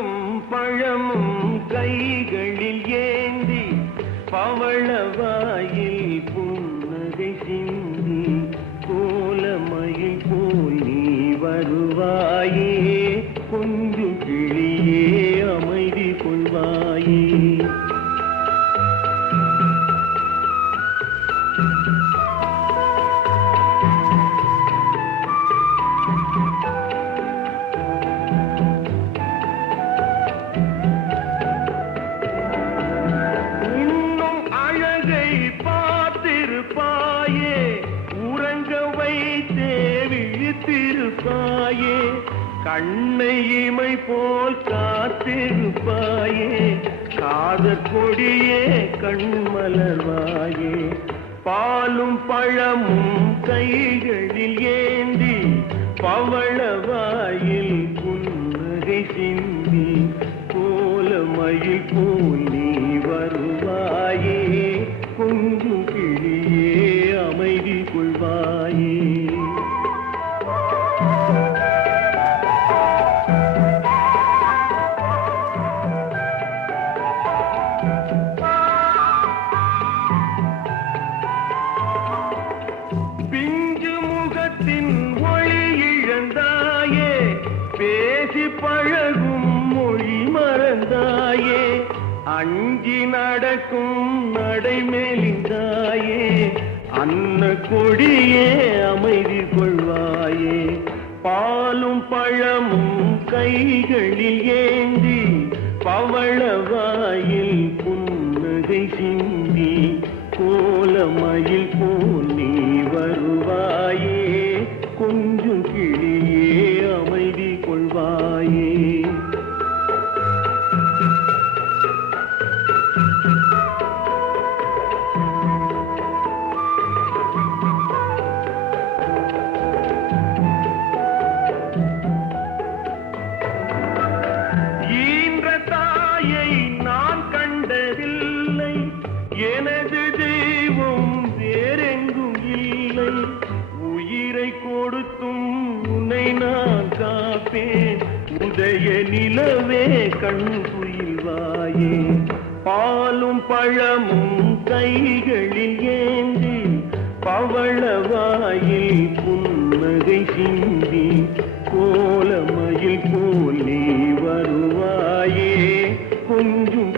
பாலும் பழமும் கைகளில் ஏந்தி பவளவாயில் புன்னகை சிந்தி கோலமயில் போல் நீ வருவாயே கொஞ்சம் கிளியே அமைதி கொள்வாயே. பார்த்திருப்பாயே உறங்க வைத்தே விழித்திருப்பாயே கண்ணை இமை போல் காத்திருப்பாயே காதற் கொடியே கண்மலர்வாயே. பாலும் பழமும் கைகளில் ஏந்தி பவளவாயில் புன்னகை சிந்தி கோலமயில் போல் நீ வருவாயே கொஞ்சம் கிளியே அமைதி கொள்வாயே. பிஞ்சு முகத்தின் ஒளி இழந்தாயே பேசி பழகும் மொழி மறந்தாயே அஞ்சி நடக்கும் நடைமெலிந்தாயே அன்ன கொடியே அமைதி கொள்வாயே. பாலும் பழமும் கைகளில் ஏந்தி பவளவாயில் புன்னகை சிந்தி கோலமயில் போல் நீ வருவாயே கொஞ்சம் கிளியே அமைதி கொள்வாயே. நான் கண்டதில்லை எனது தெய்வம் வேறெங்கும் இல்லை உயிரை கொடுத்தும் உன்னை நான் காப்பேன் உதய நிலவே கண் துயில்வாயே. பாலும் பழமும் கைகளில் ஏந்தி பவளவாயில் புன்னகை சிந்தி கோலமயில் போல் நீ வருவாயே கொஞ்சம்